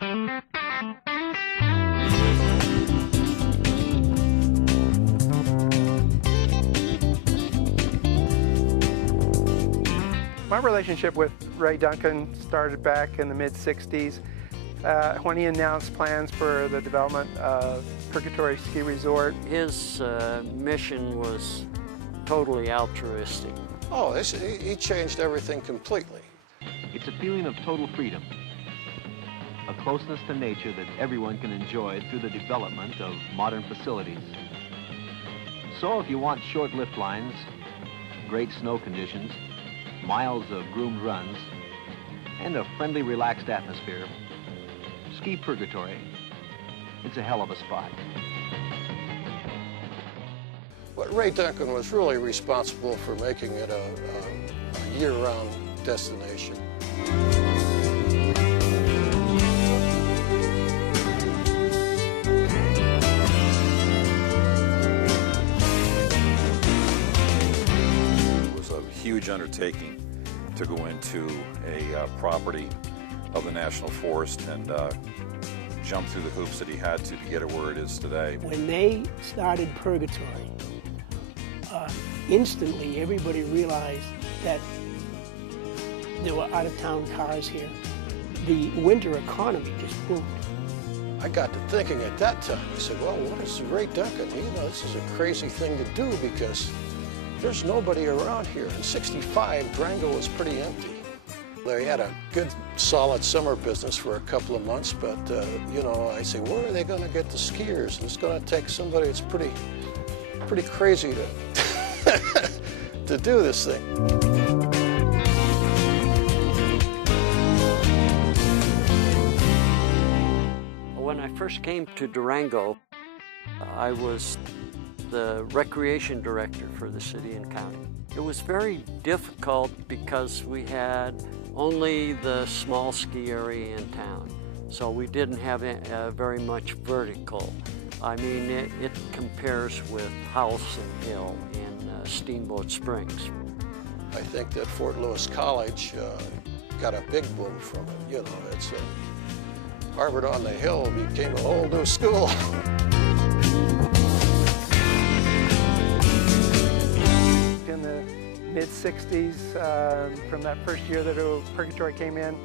My relationship with Ray Duncan started back in the mid-60s when he announced plans for the development of Purgatory Ski Resort. His mission was totally altruistic. Oh, he changed everything completely. It's a feeling of total freedom, a closeness to nature that everyone can enjoy through the development of modern facilities. So if you want short lift lines, great snow conditions, miles of groomed runs, and a friendly, relaxed atmosphere, ski Purgatory. It's a hell of a spot. But Ray Duncan was really responsible for making it a year-round destination. It was a huge undertaking to go into a property of the National Forest and jump through the hoops that he had to get it where it is today. When they started Purgatory, instantly everybody realized that there were out-of-town cars here. The winter economy just boomed. I got to thinking at that time, I said, well, what is Ray Duncan? You know, this is a crazy thing to do because there's nobody around here. In '65, Durango was pretty empty. They had a good, solid summer business for a couple of months, but, you know, I say, where are they going to get the skiers? And it's going to take somebody that's pretty crazy to, to do this thing. When I first came to Durango, I was the recreation director for the city and county. It was very difficult because we had only the small ski area in town, so we didn't have very much vertical. I mean, it compares with House and Hill in Steamboat Springs. I think that Fort Lewis College got a big boom from it. You know, it's Harvard on the Hill became a whole new school. In the mid-60s, from that first year that Purgatory came in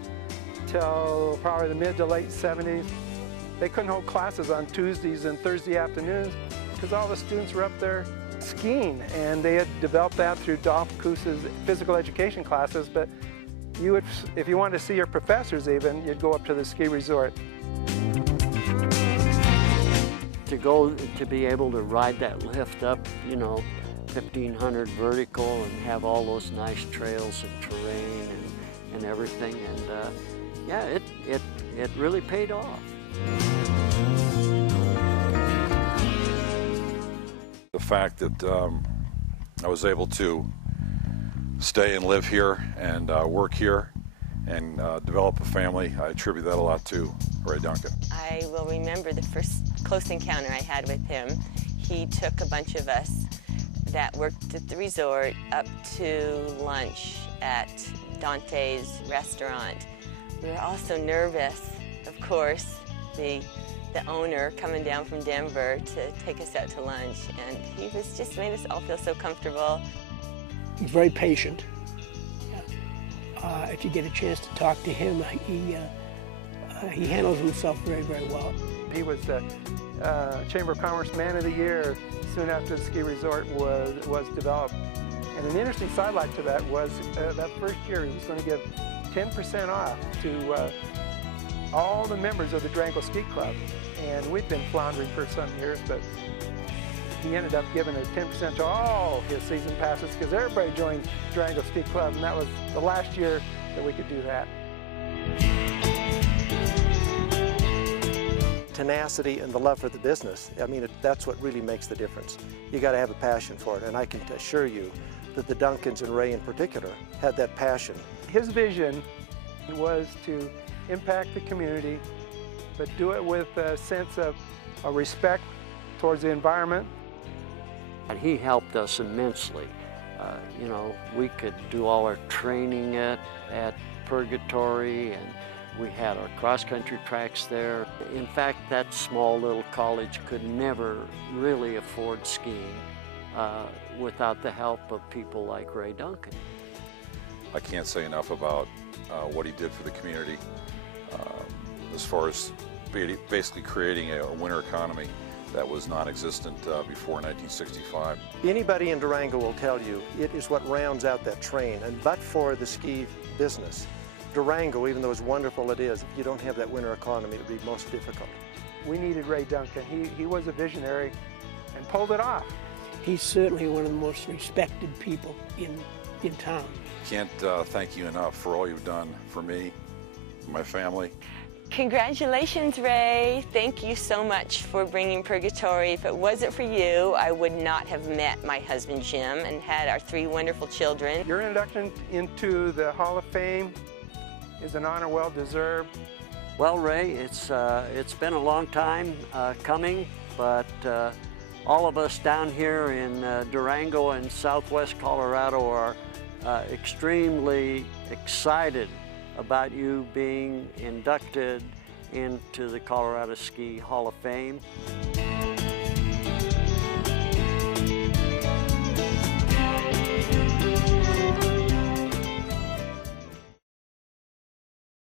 till probably the mid to late 70s, they couldn't hold classes on Tuesdays and Thursday afternoons because all the students were up there skiing, and they had developed that through Dolph Koos's physical education classes, but you would, if you wanted to see your professors even, you'd go up to the ski resort. To be able to ride that lift up, you know, 1,500 vertical and have all those nice trails and terrain and everything, and yeah, it really paid off. The fact that I was able to stay and live here and work here and develop a family, I attribute that a lot to Ray Duncan. I will remember the first close encounter I had with him. He took a bunch of us that worked at the resort up to lunch at Dante's restaurant. We were all so nervous, of course, the owner coming down from Denver to take us out to lunch, and he was just made us all feel so comfortable. He's very patient. If you get a chance to talk to him, he handles himself very, very well. He was the Chamber of Commerce Man of the Year soon after the ski resort was developed. And an interesting sidelight to that was that first year he was going to give 10% off to all the members of the Durango Ski Club. And we'd been floundering for some years, but he ended up giving a 10% to all his season passes because everybody joined Durango Ski Club, and that was the last year that we could do that. Tenacity and the love for the business, I mean, that's what really makes the difference. You got to have a passion for it, and I can assure you that the Duncans and Ray in particular had that passion. His vision was to impact the community, but do it with a sense of respect towards the environment. And he helped us immensely. You know, we could do all our training at Purgatory, and We had our cross-country tracks there. In fact, that small little college could never really afford skiing without the help of people like Ray Duncan. I can't say enough about what he did for the community as far as basically creating a winter economy that was non-existent before 1965. Anybody in Durango will tell you it is what rounds out that train, and but for the ski business, Durango, even though as wonderful it is, if you don't have that winter economy, it would be most difficult. We needed Ray Duncan. He was a visionary and pulled it off. He's certainly one of the most respected people in town. Can't thank you enough for all you've done for me, my family. Congratulations, Ray. Thank you so much for bringing Purgatory. If it wasn't for you, I would not have met my husband, Jim, and had our 3 wonderful children. Your introduction into the Hall of Fame is an honor well deserved. Well, Ray, it's been a long time coming, but all of us down here in Durango and Southwest Colorado are extremely excited about you being inducted into the Colorado Ski Hall of Fame.